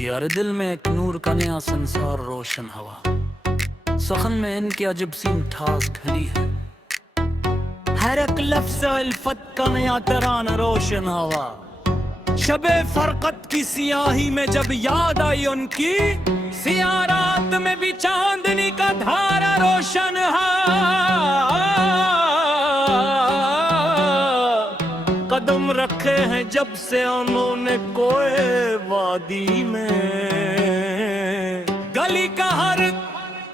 दियार दिल में एक नूर का नया संसार रोशन हवा, सखन में इनकी अजब सी मिठास ढली है। हर एक लफ्ज़ अल्फत का नया तराना रोशन हवा। शबे फरकत की सियाही में जब याद आई उनकी, सियाह रात में भी चांदनी का धारा रोशन हवा। कदम रखे हैं जब से उन्होंने कोए वादी में, गली का हर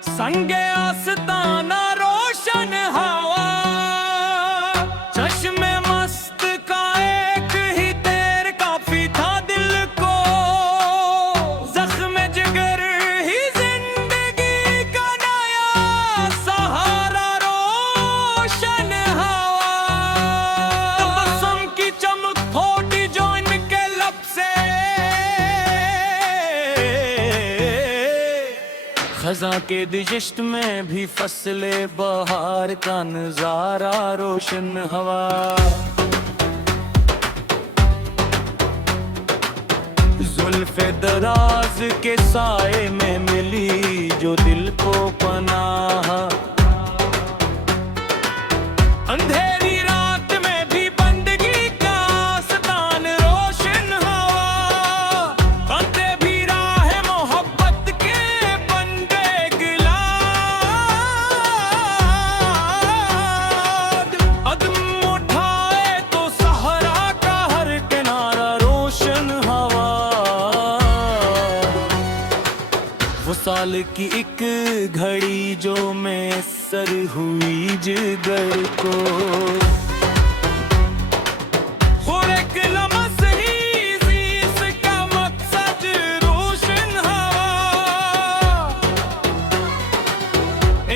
संगे आस्ताना रोशन हवा। चश्मे मस्त का एक ही तेर काफी था दिल को, जख्म जिगर ही जिंदगी का नया सहारा रोशन हवा। तबस्सुम की चमक फोटी जो इनके लब से, खज़ां के दिशित में भी फसले बहार का नजारा रोशन हवा। जुल्फ़े दराज के साए में मिली जो दिल को पनाह, अंधेरी रात में भी बंदगी का आस्तान रोशन हवा। बनते भी राह मोहब्बत के बंदे गिलाद, अदम उठाए तो सहरा का हर किनारा रोशन हवा। वो साल की एक घड़ी जो मैसर हुई जिगर को, और एक लम्स ही इसका मकसद रोशन हवा।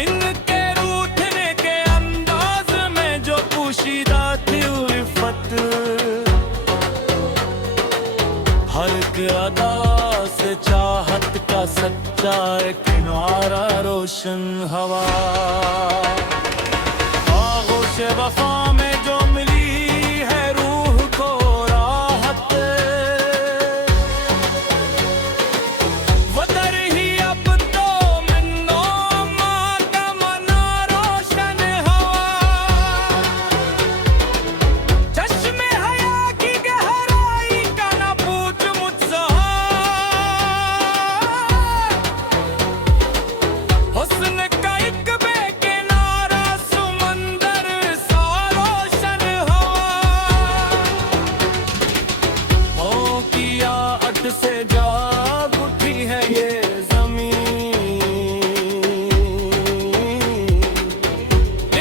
इनके रूठने के अंदाज में जो पोशीदा थी उल्फत, हर एक अदा से चाहत का सच्चा किनारा रोशन हवा। आगोश वफा में जो मिली है रूह को राहत, वो दर ही अब तो मिन्नो मातमना रोशन हवा। चश्मे हया की गहराई का न पूछ मुझसे, हुस्न का एक बेकिनारा समंदर सा रोशन हवा। हो किया अट से जाग उठी है ये ज़मीन,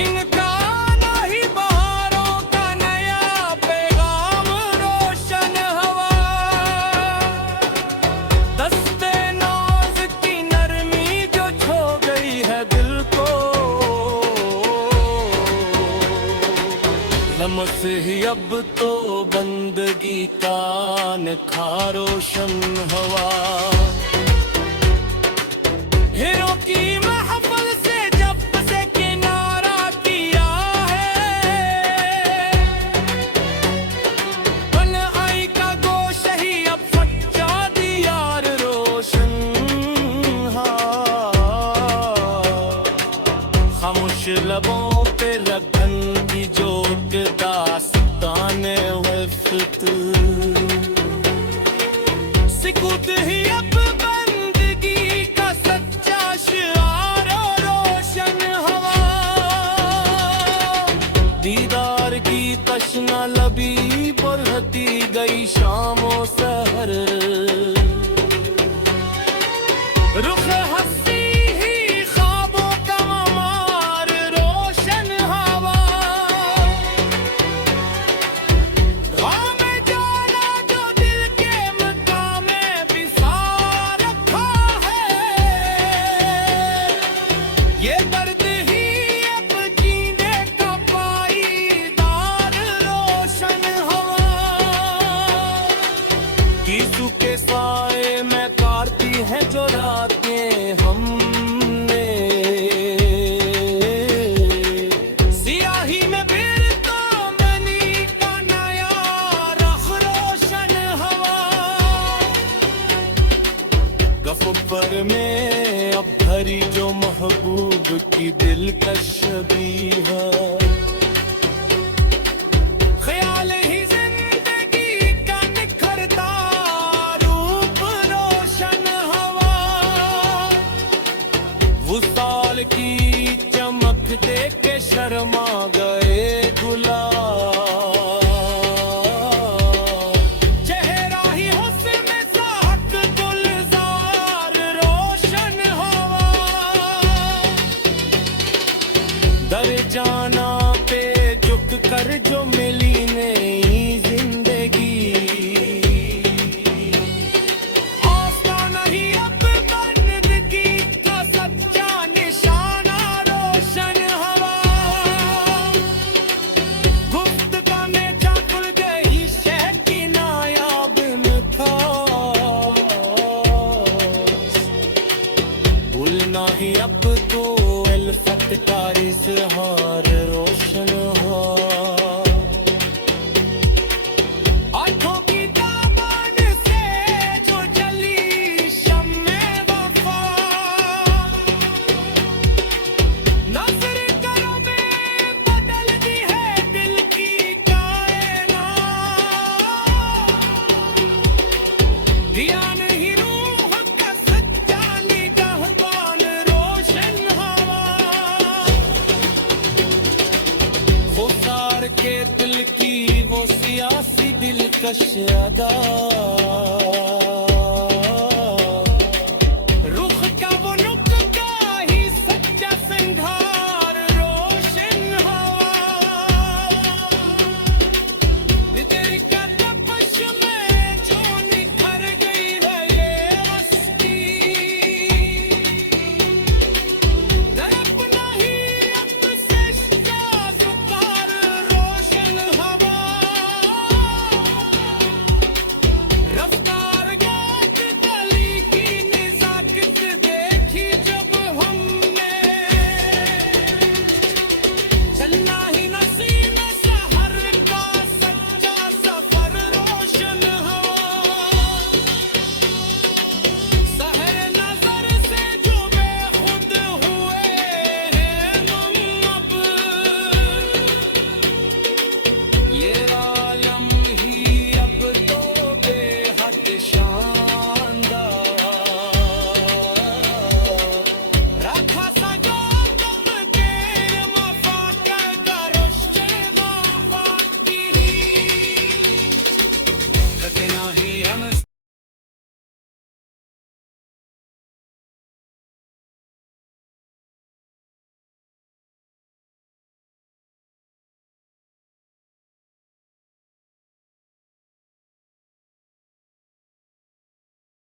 इनका नहीं बहारों का नया पैगाम रोशन हवा। दस्ते नाज की नरमी जो छो गई है दिल को, लम्स ही अब तो बंदगी का निखार रोशन हवा। हीरों की महफिल से जब से किनारा किया है, बन आई का गोश ही अब सच्चा दियार रोशन हवा। खामोश लबों पे लगन की जोत दास्ताने वफ़्त, सिकूत ही अब बंदगी का सच्चा शिआर रोशन हवा। दीदार की तशना लबी बढ़ती गई शामों सहर, रुख हंसी ही ख्वाबों का ममार रोशन हवा। गाम जाना जो दिल के मकामे बिसा रखा है, ये दर्द ही अब जीने का पाईदार रोशन हवा। कीसू के साए में काटती है जो रातें हमने, सियाही में फिर तो मनी का नया रख रोशन हवा। सफर में अब भरी जो महबूब की दिलकश छबीह ख्याल ही जिंदगी का निखरता रूप रोशन हवा वुसाल की चमक देख के शर्मा गए गुलाब चेहरा ही हुस्न में साहक गुलजार रोशन हवा दर जाना पे झुक कर जो मिली नई जिंदगी आस्था नहीं अब बंदगी का सच्चा निशाना रोशन हवा गुफ्तगू में जा खुल गई शहर की नायाब मिठास भूलना ही अब तो अल्फत का इज़हार रोशन हो आँखों की दामन से जो जली शम्मे वफा नज़र करो में बदल दी है दिल की कायनात दिया नहीं रूह का सच्चा निगाहबान रोशन हवा वो सार के दिल की वो सियासी दिलकश अदा